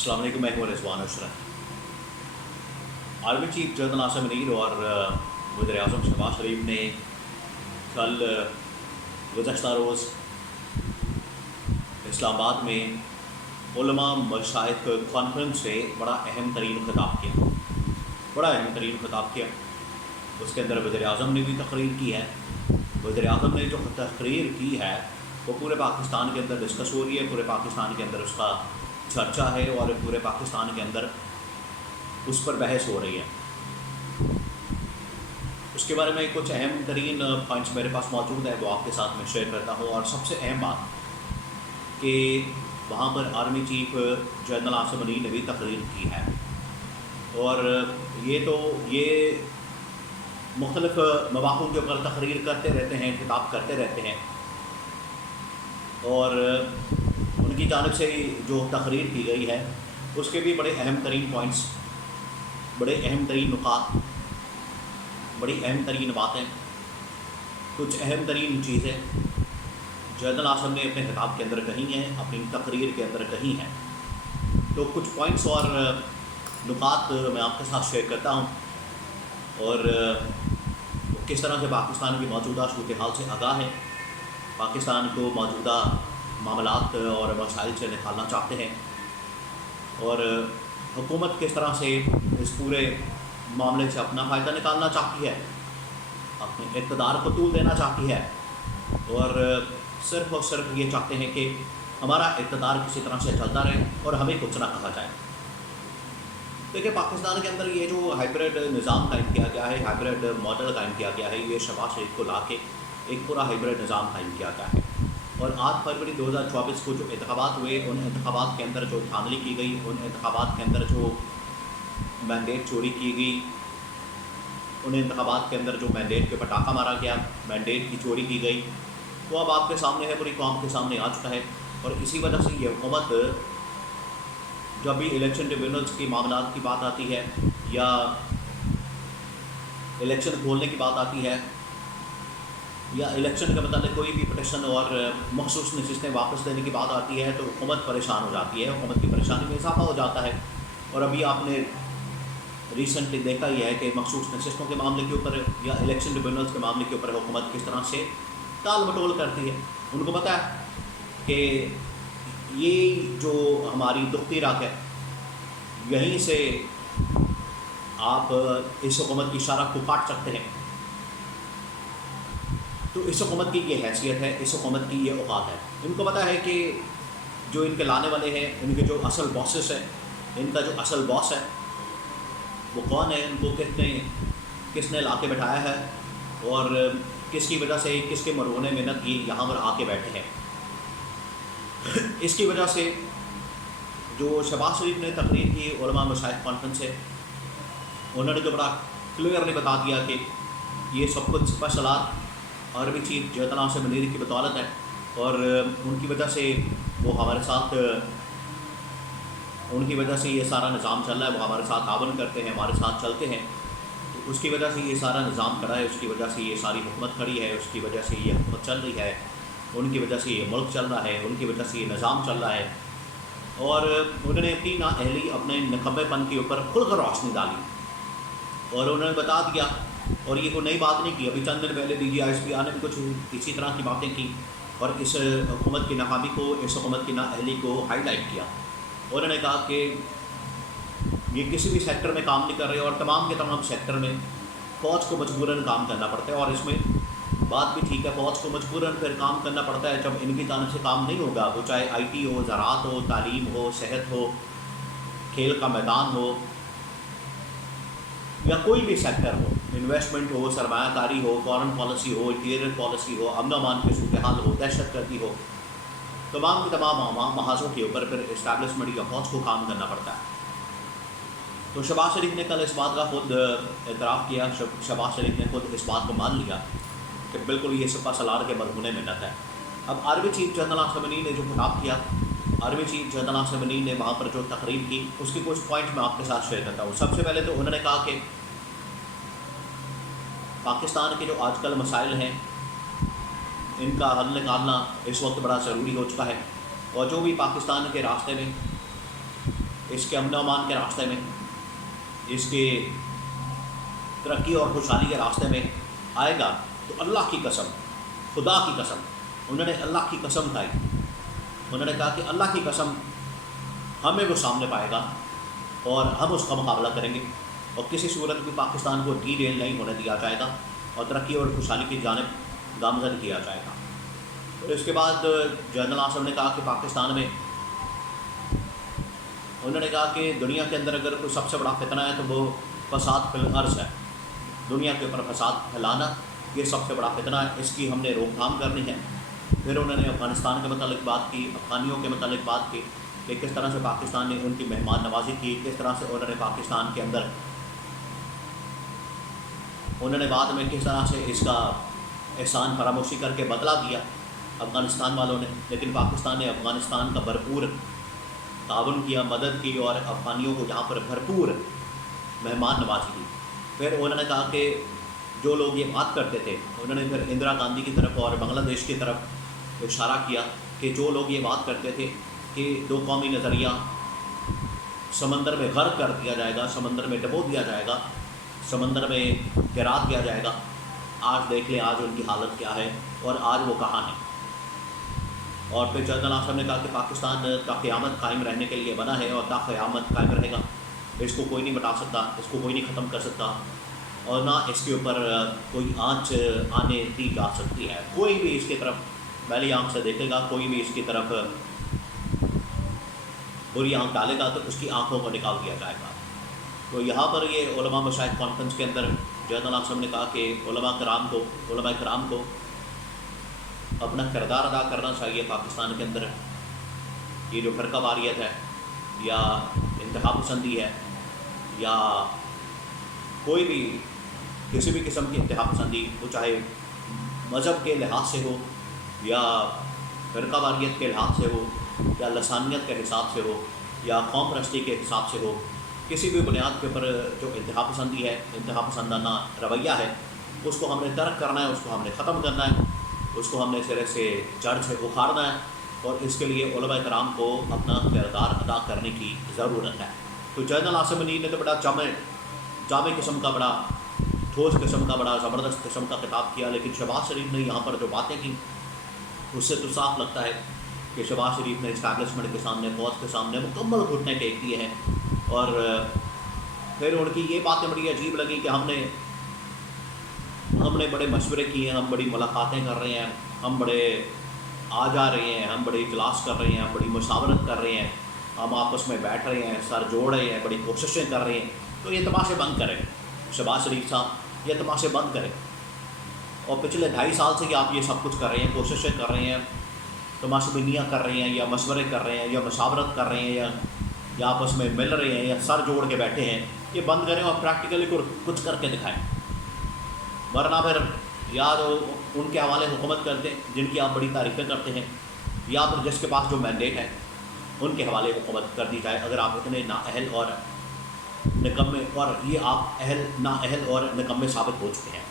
السلام علیکم، میں ہوں Rizwan Ashraf. Army chief general Asim Munir اور وزیر اعظم شہباز شریف نے کل گزشتہ روز اسلام آباد میں علماء مشائخ کانفرنس سے بڑا اہم ترین خطاب کیا۔ اس کے اندر وزیر اعظم نے بھی تقریر کی ہے۔ وزیر اعظم نے جو تقریر کی ہے وہ پورے پاکستان کے اندر ڈسکس ہو رہی ہے، پورے پاکستان کے اندر اس کا چرچا ہے اور پورے پاکستان کے اندر اس پر بحث ہو رہی ہے۔ اس کے بارے میں کچھ اہم ترین پوائنٹس میرے پاس موجود ہیں، وہ آپ کے ساتھ میں شیئر کرتا ہوں۔ اور سب سے اہم بات کہ وہاں پر army chief general Asim Munir نے بھی تقریر کی ہے، اور یہ مختلف مواقع کے اوپر تقریر کرتے رہتے ہیں، خطاب کرتے رہتے ہیں، اور ان کی جانب سے جو تقریر کی گئی ہے اس کے بھی بڑے اہم ترین پوائنٹس، بڑے اہم ترین نکات، بڑی اہم ترین باتیں، کچھ اہم ترین چیزیں جنرل عاصم نے اپنے خطاب کے اندر کہی ہیں، اپنی تقریر کے اندر کہی ہیں۔ تو کچھ پوائنٹس اور نکات میں آپ کے ساتھ شیئر کرتا ہوں، اور کس طرح سے پاکستان کی موجودہ صورتحال سے آگاہ ہے، پاکستان کو موجودہ معاملات اور مسائل سے نکالنا چاہتے ہیں، اور حکومت کس طرح سے اس پورے معاملے سے اپنا فائدہ نکالنا چاہتی ہے، اپنے اقتدار کو طول دینا چاہتی ہے، اور صرف یہ چاہتے ہیں کہ ہمارا اقتدار کسی طرح سے چلتا رہے اور ہمیں کچھ نہ کہا جائے۔ دیکھیں، پاکستان کے اندر یہ جو ہائبرڈ نظام قائم کیا گیا ہے، ہائبرڈ ماڈل قائم کیا گیا ہے، یہ شہباز شریف کو لا کے ایک پورا ہائبرڈ نظام قائم کیا گیا ہے۔ اور 8 فروری 2024 کو جو انتخابات ہوئے، ان انتخابات کے اندر جو دھاندلی کی گئی، ان انتخابات کے اندر جو مینڈیٹ چوری کی گئی، ان انتخابات کے اندر جو مینڈیٹ کے پٹاخہ مارا گیا، مینڈیٹ کی چوری کی گئی، وہ اب آپ کے سامنے ہے، پوری قوم کے سامنے آ چکا ہے۔ اور اسی وجہ سے یہ حکومت جب بھی الیکشن ٹریبیونلز کی معاملات کی بات آتی ہے، یا الیکشن کھولنے کی بات آتی ہے، یا الیکشن کے متعلق کوئی بھی پٹیشن اور مخصوص نشستیں واپس لینے کی بات آتی ہے، تو حکومت پریشان ہو جاتی ہے، حکومت کی پریشانی میں اضافہ ہو جاتا ہے۔ اور ابھی آپ نے ریسنٹلی دیکھا یہ ہے کہ مخصوص نشستوں کے معاملے کے اوپر یا الیکشن ٹریبیونلز کے معاملے کے اوپر حکومت کس طرح سے ٹال مٹول کرتی ہے۔ ان کو پتہ ہے کہ یہ جو ہماری دختی راک ہے، یہیں سے آپ اس حکومت کی شارخ کو کاٹ سکتے ہیں۔ تو اس حکومت کی یہ حیثیت ہے، اس حکومت کی یہ اوقات ہے۔ ان کو پتہ ہے کہ جو ان کے لانے والے ہیں، ان کے جو اصل باسز ہیں، ان کا جو اصل باس ہے وہ کون ہے، ان کو کس نے لا کے بٹھایا ہے، اور کس کی وجہ سے، کس کے مرہون محنت کی یہاں پر آ کے بیٹھے ہیں۔ اس کی وجہ سے جو شہباز شریف نے تقریر کی علماء مشائخ کانفرنس سے، انہوں نے جو بڑا کلیئرلی بتا دیا کہ یہ سب کچھ سپہ سالار army chief general Asim Munir کی بدولت ہے، اور ان کی وجہ سے وہ ہمارے ساتھ، ان کی وجہ سے یہ سارا نظام چل رہا ہے، وہ ہمارے ساتھ تعاون کرتے ہیں، ہمارے ساتھ چلتے ہیں، تو اس کی وجہ سے یہ سارا نظام کھڑا ہے، اس کی وجہ سے یہ ساری حکومت کھڑی ہے، اس کی وجہ سے یہ حکومت چل رہی ہے، ان کی وجہ سے یہ ملک چل رہا ہے، ان کی وجہ سے یہ نظام چل رہا ہے۔ اور انہوں نے اپنی نااہلی، اپنے نکبے پن کے اوپر کھل کر روشنی ڈالی، اور انہوں نے بتا دیا، اور یہ کوئی نئی بات نہیں کی، ابھی چند دن پہلے DGI نے بھی کچھ اسی طرح کی باتیں کی، اور اس حکومت کی ناکامی کو، اس حکومت کی نااہلی کو ہائی لائٹ کیا۔ انہوں نے کہا کہ یہ کسی بھی سیکٹر میں کام نہیں کر رہے، اور تمام کے تمام سیکٹر میں فوج کو مجبوراً کام کرنا پڑتا ہے، اور اس میں بات بھی ٹھیک ہے، فوج کو مجبوراً پھر کام کرنا پڑتا ہے جب ان کی جانب سے کام نہیں ہوگا، وہ چاہے IT ہو، زراعت ہو، تعلیم ہو، صحت ہو، کھیل کا میدان ہو، یا کوئی بھی سیکٹر ہو، انویسٹمنٹ ہو، سرمایہ کاری ہو، فارن پالیسی ہو، انٹیریئر پالیسی ہو، امن و امان کی صورتحال ہو، دہشت گردی ہو، تمام کے تمام محاذوں کے اوپر پھر اسٹیبلشمنٹ یا فوج کو کام کرنا پڑتا ہے۔ تو شہباز شریف نے کل اس بات کا خود اعتراف کیا، شہباز شریف نے خود اس بات کو مان لیا کہ بالکل یہ سپہ سالار کے مرہون محنت ہے۔ اب army chief general Asim Munir نے جو خطاب کیا، army chief general Asim Munir نے وہاں پر جو تقریر کی، اس کی کچھ پوائنٹ میں آپ کے ساتھ شیئر کرتا ہوں۔ سب سے پہلے تو انہوں نے کہا کہ پاکستان کے جو آج کل مسائل ہیں، ان کا حل نکالنا اس وقت بڑا ضروری ہو چکا ہے، اور جو بھی پاکستان کے راستے میں اس کے امن و امان کے راستے میں، اس کے ترقی اور خوشحالی کے راستے میں آئے گا، تو اللہ کی قسم، خدا کی قسم، انہوں نے اللہ کی قسم کھائی، انہوں نے کہا کہ اللہ کی قسم ہمیں وہ سامنے پائے گا اور ہم اس کا مقابلہ کریں گے، اور کسی صورت بھی پاکستان کو ڈی ریل نہیں ہونے دیا جائے گا اور ترقی اور خوشحالی کی جانب گامزن کیا جائے گا۔ اور اس کے بعد جنرل آصف نے کہا کہ پاکستان میں، انہوں نے کہا کہ دنیا کے اندر اگر کوئی سب سے بڑا فتنہ ہے تو وہ فساد فی الارض ہے، دنیا کے اوپر فساد پھیلانا یہ سب سے بڑا فتنہ ہے، اس کی ہم نے روک تھام کرنی ہے۔ پھر انہوں نے افغانستان کے متعلق بات کی، افغانیوں کے متعلق بات کی کہ کس طرح سے پاکستان نے ان کی مہمان نوازی کی، کس طرح سے انہوں نے پاکستان کے اندر، انہوں نے بعد میں کس طرح سے اس کا احسان فراموشی کر کے بدلہ دیا افغانستان والوں نے، لیکن پاکستان نے افغانستان کا بھرپور تعاون کیا، مدد کی اور افغانیوں کو جہاں پر بھرپور مہمان نوازی کی۔ پھر انہوں نے کہا کہ جو لوگ یہ بات کرتے تھے، انہوں نے پھر اندرا گاندھی کی طرف اور بنگلہ دیش کی طرف اشارہ کیا کہ جو لوگ یہ بات کرتے تھے کہ دو قومی نظریہ سمندر میں غرق کر دیا جائے گا، سمندر میں ڈبو دیا جائے گا، سمندر میں گرا دیا جائے گا، آج دیکھ لیں آج ان کی حالت کیا ہے اور آج وہ کہاں ہیں۔ اور پھر جنرل آصف نے کہا کہ پاکستان تا قیامت قائم رہنے کے لیے بنا ہے اور تا قیامت قائم رہے گا، اس کو کوئی نہیں مٹا سکتا، اس کو کوئی نہیں ختم کر سکتا، اور نہ اس کے اوپر کوئی آنچ آنے دی جا سکتی ہے۔ کوئی بھی اس کی طرف پہلی آنکھ سے دیکھے گا، کوئی بھی اس کی طرف بری آنکھ ڈالے گا تو اس کی آنکھوں کو نکال دیا جائے گا۔ تو یہاں پر یہ علماء مشاہد کانفرنس کے اندر جنرل آصف نے کہا کہ علماء کرام کو اپنا کردار ادا کرنا چاہیے پاکستان کے اندر۔ یہ جو فرقہ واریت ہے یا انتہا پسندی ہے یا کوئی بھی کسی بھی قسم کی انتہا پسندی، وہ چاہے مذہب کے لحاظ سے ہو یا فرقہ واریت کے لحاظ سے ہو یا لسانیت کے حساب سے ہو یا قوم پرستی کے حساب سے ہو، کسی بھی بنیاد کے اوپر جو انتہا پسندی ہے، انتہا پسندانہ رویہ ہے، اس کو ہم نے ترک کرنا ہے، اس کو ہم نے ختم کرنا ہے، اس کو ہم نے سرے سے جڑ سے اکھاڑنا ہے، اور اس کے لیے علماء کرام کو اپنا کردار ادا کرنے کی ضرورت ہے۔ تو جنرل آصف علی نے تو بڑا جامع قسم کا، بڑا ٹھوس قسم کا، بڑا زبردست قسم کا خطاب کیا، لیکن شہباز شریف نے یہاں پر جو باتیں کی اس سے تو صاف لگتا ہے کہ شہباز شریف نے اسٹیبلشمنٹ کے سامنے، فوج کے سامنے مکمل گھٹنے ٹیک دیے ہیں۔ اور پھر ان کی یہ باتیں بڑی عجیب لگی کہ ہم نے بڑے مشورے کیے ہیں، ہم بڑی ملاقاتیں کر رہے ہیں، ہم بڑے آ جا رہے ہیں، ہم بڑی اجلاس کر رہے ہیں، ہم بڑی مشاورت کر رہے ہیں، ہم آپس میں بیٹھ رہے ہیں، سر جوڑ رہے ہیں، بڑی کوششیں کر رہے ہیں۔ تو یہ تماشے بند کریں شہباز شریف صاحب، یہ تماشے بند کریں۔ اور پچھلے 2.5 سال سے آپ یہ سب کچھ کر رہے ہیں، کوششیں کر رہے ہیں، تماشے بینیاں کر رہے ہیں یا مشورے کر رہے ہیں یا مشاورت کر رہے ہیں یا آپس میں مل رہے ہیں یا سر جوڑ کے بیٹھے ہیں، یہ بند کریں اور پریکٹیکلی کچھ کر کے دکھائیں۔ ورنہ پھر یا تو ان کے حوالے حکومت کرتے ہیں جن کی آپ بڑی تعریفیں کرتے ہیں، یا پھر جس کے پاس جو مینڈیٹ ہے ان کے حوالے حکومت کر دی جائے، اگر آپ اتنے نااہل اور نکمے، اور یہ آپ نااہل اور نکمے ثابت ہو چکے ہیں۔